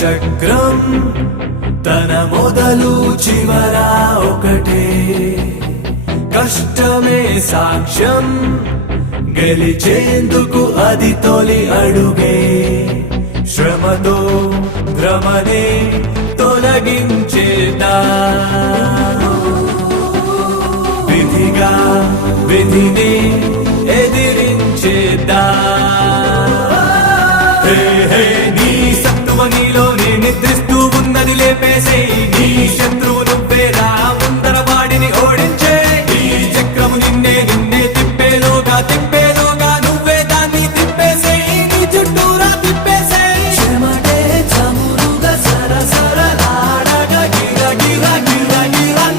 చక్రం తన మొదలు చివరా ఒకటే కష్టమే సాక్ష్యం గెలిచేందుకు అది తొలి అడుగే శ్రమతో భ్రమనే తొలగించేదా